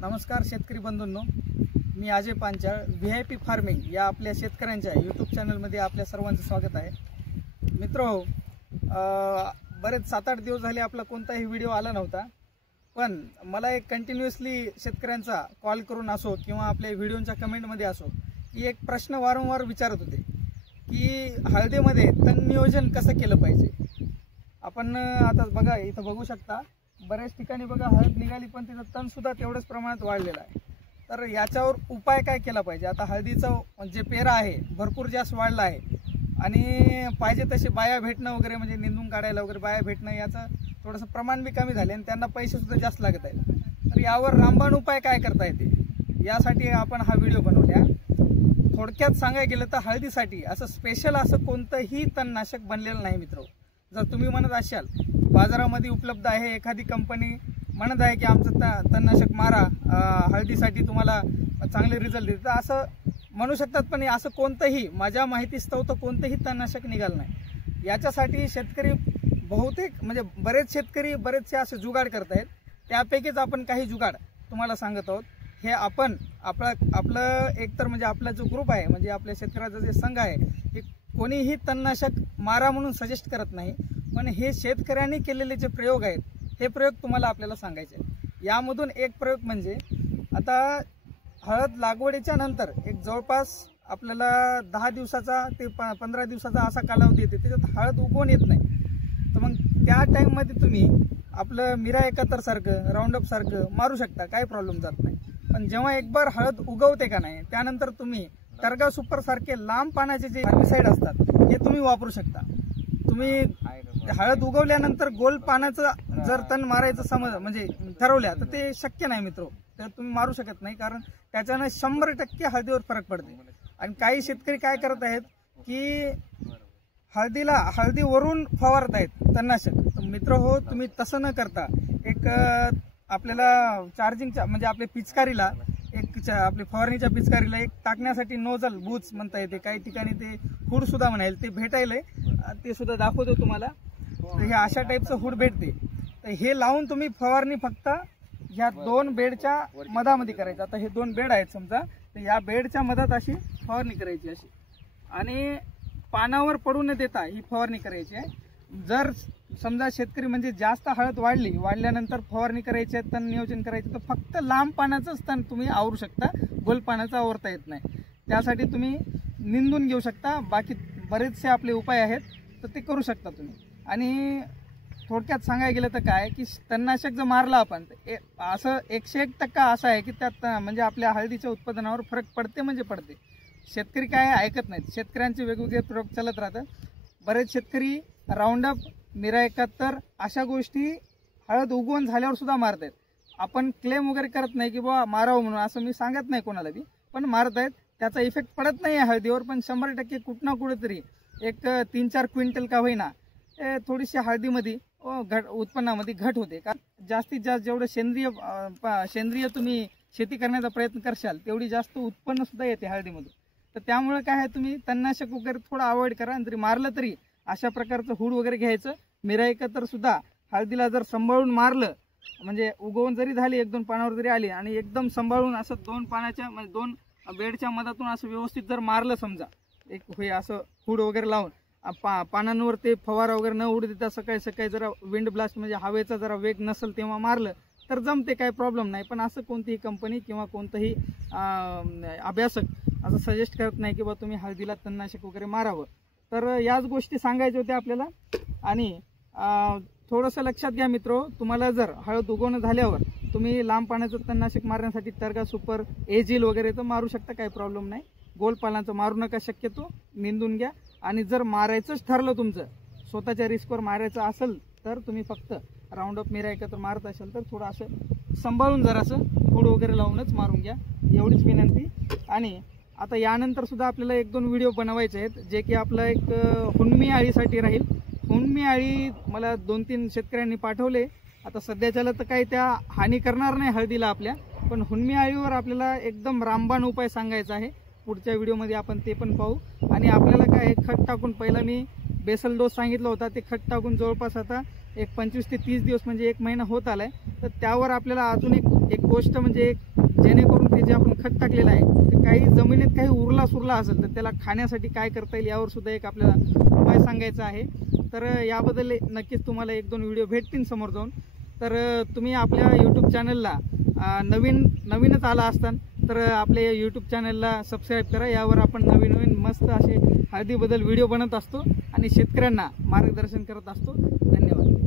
नमस्कार शेतकरी बंधूंनो, मी Ajay Panchal VIP farming या आपल्या शेतकऱ्यांच्या यूट्यूब चॅनलमध्ये आपल्या सर्वांचं स्वागत आहे. मित्रो, बरेच 7-8 दिवस झाले आपला कोणताही व्हिडिओ आला नव्हता, पण मला एक कंटिन्युअसली शेतकऱ्यांचा कॉल करून असो किंवा आपल्या व्हिडिओच्या कमेंटमध्ये असो की एक प्रश्न वारंवार विचारत होते की हळदीमध्ये तण नियोजन कसं केलं पाहिजे. आपण आता बघा, इथं बघू शकता बऱ्याच ठिकाणी बघा हळद निघाली, पण तिचं तण सुद्धा तेवढंच प्रमाणात वाढलेलं आहे. तर याच्यावर उपाय काय केला पाहिजे. आता हळदीचं जे पेरा आहे भरपूर जास्त वाढला आहे आणि पाहिजे तसे बाया भेटणं वगैरे, म्हणजे निंदून काढायला वगैरे बाया भेटणं याचं थोडंसं प्रमाण बी कमी झाले आणि त्यांना पैसे सुद्धा जास्त लागत आहेत. तर यावर रामबाण उपाय काय करता येते, यासाठी आपण हा व्हिडिओ बनवला. थोडक्यात सांगायला गेलं तर हळदीसाठी असं स्पेशल असं कोणतंही तणनाशक बनलेलं नाही मित्र. जर तुम्ही म्हणत असाल बाजारामध्ये उपलब्ध आहे, एखादी कंपनी म्हणत आहे की आमचं तणनाशक मारा, हळदीसाठी तुम्हाला चांगले रिझल्ट देते, तर असं म्हणू शकतात. पण असं कोणतंही माझ्या माहितीस्तव तर कोणतंही तणनाशक निघालं नाही. याच्यासाठी शेतकरी बहुतेक म्हणजे बरेच शेतकरी बरेचसे असे जुगाड करत आहेत. त्यापैकीच आपण काही जुगाड तुम्हाला सांगत आहोत. हे आपण आपलं एकतर म्हणजे आपला जो ग्रुप आहे, म्हणजे आपल्या शेतकऱ्याचा जे संघ आहे, हे कोणीही तणनाशक मारा म्हणून सजेस्ट करत नाही, पण हे शेतकऱ्यांनी केलेले जे प्रयोग आहेत हे प्रयोग तुम्हाला आपल्याला सांगायचे. यामधून एक प्रयोग म्हणजे आता हळद लागवडीच्या नंतर एक जवळपास आपल्याला 10 दिवसाचा ते 15 दिवसाचा असा कालावधी येते, त्याच्यात हळद उगवून येत नाही. तर मग त्या टाईममध्ये तुम्ही आपलं मिरा 71 सारखं राऊंडअप सारखं मारू शकता, काही प्रॉब्लेम जात नाही. पण जेव्हा एक बार हळद उगवते का नाही, त्यानंतर तुम्ही टर्गा सुपर सारखे लांब पानाचे जे हर्बिसाइड असतात हे तुम्ही वापरू शकता. तुम्ही हळद उगवल्यानंतर गोल पानाचं जर तण मारायचं समज म्हणजे ठरवल्या तर ते शक्य नाही मित्र. तर तुम्ही मारू शकत नाही, कारण त्याच्यानं 100% हळदीवर फरक पडते. आणि काही शेतकरी काय करत आहेत की हळदीवरून फवारत आहेत तणनाशक. मित्र हो, तुम्ही तसं न करता एक आपल्याला चार्जिंगच्या म्हणजे आपल्या पिचकारीला आपल्या फवारणीच्या पिचकारीला एक टाकण्यासाठी नोजल बूच म्हणता येते, काही ठिकाणी ते हुड सुद्धा म्हणाल, ते भेटायलंय, ते सुद्धा दाखवतो तुम्हाला. तर हे अशा टाईपचं हुड भेटते. तर हे लावून तुम्ही फवारणी फक्त ह्या 2 बेडच्या मधामध्ये करायचं. आता हे 2 बेड आहेत समजा, तर या बेडच्या मधात अशी फवारणी करायची अशी, आणि पानावर पडू न देता ही फवारणी करायची आहे. जर समजा शेतकरी म्हणजे जास्त हळद वाढल्यानंतर फवारणी करायची आहे, तण नियोजन करायचं, तर फक्त लांब पानाचंच तण तुम्ही आवरू शकता, गोल पानाचं आवरता येत नाही. त्यासाठी तुम्ही निंदून घेऊ शकता. बाकी बरेचसे आपले उपाय आहेत, तर ते करू शकता तुम्ही. आणि थोडक्यात सांगायला गेलं तर काय की तणनाशक जर मारलं आपण, असं 101% असं आहे की त्यात म्हणजे आपल्या हळदीच्या उत्पादनावर फरक पडते म्हणजे पडते. शेतकरी काय ऐकत नाहीत, शेतकऱ्यांचे वेगवेगळे प्रयोग चालत राहतात. बरेच शेतकरी राऊंडअप, मिरा 71 अशा गोष्टी हळद उगवून झाल्यावर सुद्धा मारत आहेत. आपण क्लेम वगैरे करत नाही की बाबा मारावं म्हणून, असं मी सांगत नाही कोणाला बी, पण मारत आहेत. त्याचा इफेक्ट पडत नाही आहे हळदीवर, पण 100% कुठं ना कुठेतरी एक 3-4 क्विंटल का होईना थोडीशी हळदीमध्ये उत्पन्नामध्ये घट होते. कारण जास्तीत जास्त जेवढं सेंद्रिय तुम्ही शेती करण्याचा प्रयत्न करशाल तेवढी जास्त उत्पन्न सुद्धा येते हळदीमधून. तर त्यामुळे काय आहे, तुम्ही तणनाशक वगैरे थोडं अवॉइड करा. आणि जरी मारलं तरी अशा प्रकारचं हुड वगैरे घ्यायचं. मिरा 71 सुद्धा हळदीला जर सांभाळून मारलं, म्हणजे उगवून जरी झाली 1-2 पानावर जरी आली आणि एकदम सांभाळून असं 2 पानाच्या म्हणजे 2 बेडच्या मधातून असं व्यवस्थित जर मारलं, समजा एक होय असं हुड वगैरे लावून पानांवर ते फवारा वगैरे न उडू देता सकाळी जरा विंड ब्लास्ट म्हणजे हवेचा जरा वेग नसेल तेव्हा मारलं तर जमते, काही प्रॉब्लेम नाही. पण असं कोणतीही कंपनी किंवा कोणतंही अभ्यासक असं सजेस्ट करत नाही की बा तुम्ही हळदीला तणनाशक वगैरे मारावं. तर याच गोष्टी सांगायच्या होत्या आपल्याला. आणि थोडंसं लक्षात घ्या मित्रो, तुम्हाला जर हळद उगवणं झाल्यावर तुम्ही लांब पाण्याचं तणनाशक मारण्यासाठी टर्गा सुपर, एजिल वगैरे तर मारू शकता, काही प्रॉब्लेम नाही. गोल पानाचं मारू नका, शक्यतो निंदून घ्या. आणि जर मारायचंच ठरलं तुमचं, स्वतःच्या रिस्कवर मारायचं असेल, तर तुम्ही फक्त राऊंडअप मिरा 71 मारत असाल तर थोडं असं सांभाळून जरासं हुड वगैरे लावूनच मारून घ्या, एवढीच विनंती. आणि आता यानंतर सुद्धा आपल्याला 1-2 व्हिडिओ बनवायचे आहेत, जे की आपलं एक हुंडमी अळीसाठी राहील. हुंडमी अळी मला 2-3 शेतकऱ्यांनी पाठवले. आता सध्याच्याला तर काही त्या हानी करणार नाही हळदीला आपल्या, पण हुंडमी अळीवर आपल्याला एकदम रामबाण उपाय सांगायचा आहे. पुढच्या व्हिडिओमध्ये आपण ते पण पाहू. आणि आपल्याला काय खत टाकून, पहिला मी बेसल डोस सांगितला होता, ते खत टाकून जवळपास आता एक 25 ते 30 दिवस म्हणजे 1 महिना होत आलाय. तर त्यावर आपल्याला अजून एक गोष्ट म्हणजे जेणेकरून ते जे आपण खत टाकलेलं आहे ते काही जमिनीत काही उरला सुरला असेल तर त्याला खाण्यासाठी काय करता येईल यावर सुद्धा एक आपल्याला उपाय सांगायचा आहे. तर याबद्दल नक्कीच तुम्हाला 1-2 व्हिडिओ भेटतील समोर जाऊन. तर तुम्ही आपल्या यूट्यूब चॅनलला नवीनच आला असताना तर आपल्या यूट्यूब चॅनलला सबस्क्राईब करा. यावर आपण नवीन मस्त असे हळदीबद्दल व्हिडिओ बनवत असतो आणि शेतकऱ्यांना मार्गदर्शन करत असतो. धन्यवाद.